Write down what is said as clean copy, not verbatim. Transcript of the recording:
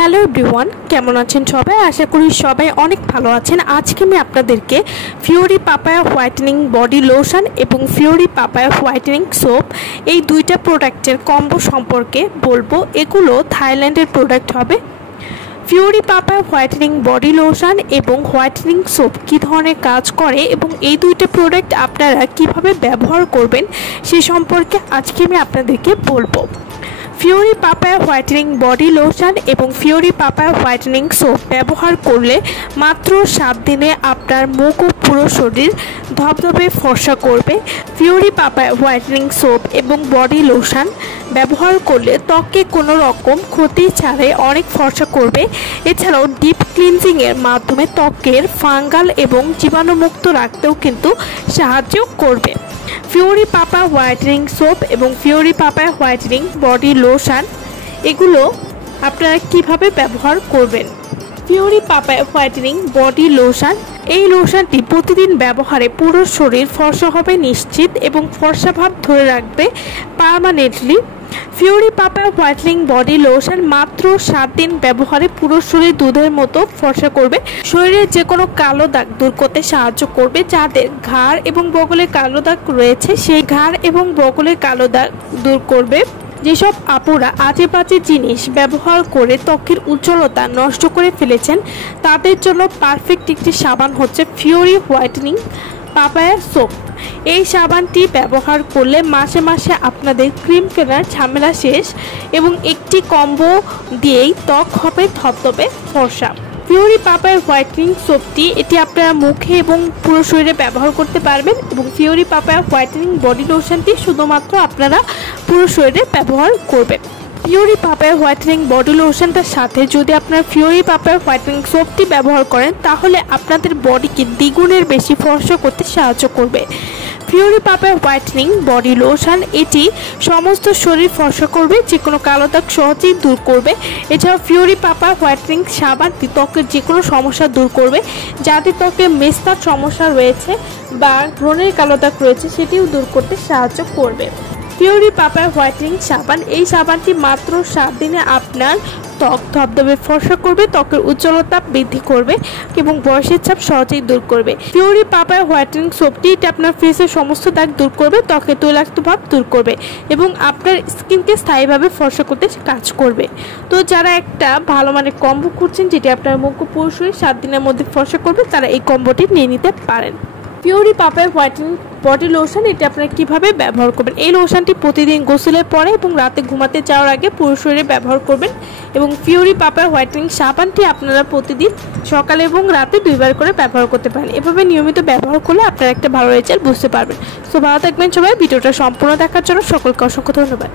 Hello everyone, কেমন আছেন সবাই? আশা করি সবাই অনেক ভালো আছেন। আজকে আমি আপনাদেরকে Fiori papaya whitening body lotion এবং ফিওরি পাপায়া হোয়াইটেনিং সোপ এই দুইটা প্রোডাক্টের কম্বো সম্পর্কে বলবো। এগুলো থাইল্যান্ডের প্রোডাক্ট হবে। Fiori papaya whitening body lotion এবং হোয়াইটেনিং সোপ কী ধরনের কাজ করে এবং এই দুইটা প্রোডাক্ট আপনারা কিভাবে ব্যবহার করবেন সে সম্পর্কে আজকে আমি আপনাদেরকে বলবো। Fiori papaya whitening body lotion এবং ফিওরি পাপায়া হোয়াইটেনিং সোপ ব্যবহার করলে মাত্র 7 দিনে আপনার মুখ ও পুরো শরীর ধবধবে ফর্সা করবে। ফিওরি পাপায়া হোয়াইটেনিং সোপ এবং বডি লোশন ব্যবহার করলে ত্বকে কোনো রকম ক্ষতি ছাড়াই অনেক ফর্সা করবে। এছাড়াও ডিপ ক্লিনজিংয়ের মাধ্যমে ত্বকের ফাঙ্গাল এবং জীবাণুমুক্ত রাখতেও কিন্তু সাহায্য করবে। ফিওরি পাপায়া হোয়াইটেনিং সোপ এবং Fiori papaya whitening body lotion এগুলো আপনারা কিভাবে ব্যবহার করবেন। Fiori papaya whitening body lotion, এই লোশনটি প্রতিদিন ব্যবহারে পুরো শরীর ফর্সা হবে নিশ্চিত এবং ফর্সা ভাব ধরে রাখবে permanently. Fiori papaya whitening body lotion মাত্র 7 দিন ব্যবহারে পুরো শরীর দুধের মতো ফর্সা করবে। শরীরের যে কোনো কালো দাগ দূর করতে সাহায্য করবে। যাদের ঘাড় এবং বগলে কালো দাগ রয়েছে সেই ঘাড় এবং বগলের কালো দাগ দূর করবে। যেসব আপুরা আজে বাজে জিনিস ব্যবহার করে ত্বকের উজ্জ্বলতা নষ্ট করে ফেলেছেন তাদের জন্য পারফেক্ট একটি সাবান হচ্ছে ফিওরি হোয়াইটেনিং পাপায়া সোপ। এই সাবানটি ব্যবহার করলে মাসে মাসে আপনাদের ক্রিম কেনার ঝামেলা শেষ এবং একটি কম্বো দিয়েই ত্বক হবে ধবধবে ফর্সা। ফিওরি পাপায়া হোয়াইটেনিং সোপটি এটি আপনারা মুখে এবং পুরো শরীরে ব্যবহার করতে পারবেন এবং ফিওরি পাপায়া হোয়াইটেনিং বডি লোশনটি শুধুমাত্র আপনারা পুরো শরীরে ব্যবহার করবেন। ফিওরি পাপায়া হোয়াইটেনিং বডি লোশনটার সাথে যদি আপনারা ফিওরি পাপায়া হোয়াইটেনিং সোপটি ব্যবহার করেন তাহলে আপনাদের বডিকে দ্বিগুণের বেশি ফর্সা করতে সাহায্য করবে। Fiori papaya whitening body lotion এটি সমস্ত শরীর ফর্সা করবে, যে কোনো কালো দাগ সহজেই দূর করবে। এছাড়াও ফিওরি পাপায়া হোয়াইটেনিং সাবানটি ত্বকের যে কোনো সমস্যা দূর করবে। যাদের ত্বকে মেস্তার সমস্যা রয়েছে বা ব্রণের কালো দাগ রয়েছে সেটিও দূর করতে সাহায্য করবে। ফিওরি পাপায়া হোয়াইটেনিং সাবান, এই সাবানটি মাত্র 7 দিনে আপনার ত্বক ধবধবে ফর্সা করবে, ত্বকের উজ্জ্বলতা বৃদ্ধি করবে এবং বয়সের ছাপ সহজেই দূর করবে। ফিওরি পাপায়া হোয়াইটেনিং সোপটি এটা আপনার ফেসের সমস্ত দাগ দূর করবে, ত্বকের তৈলাক্ত ভাব দূর করবে এবং আপনার স্কিনকে স্থায়ীভাবে ফর্সা করতে কাজ করবে। তো যারা একটা ভালো মানের কম্বো খুঁজছেন যেটি আপনার মুখ ও পুরো শরীর 7 দিনের মধ্যে ফর্সা করবে তারা এই কম্বোটি নিয়ে নিতে পারেন। Fiori papaya whitening body lotion এটি আপনারা কীভাবে ব্যবহার করবেন। এই লোশনটি প্রতিদিন গোসলের পরে এবং রাতে ঘুমাতে যাওয়ার আগে পুরো শরীরে ব্যবহার করবেন এবং ফিওরি পাপায়া হোয়াইটেনিং সাবানটি আপনারা প্রতিদিন সকালে এবং রাতে 2 বার করে ব্যবহার করতে পারেন। এভাবে নিয়মিত ব্যবহার করলে আপনারা একটা ভালো রেজাল্ট বুঝতে পারবেন। সো ভালো থাকবেন সবাই। ভিডিওটা সম্পূর্ণ দেখার জন্য সকলকে অসংখ্য ধন্যবাদ।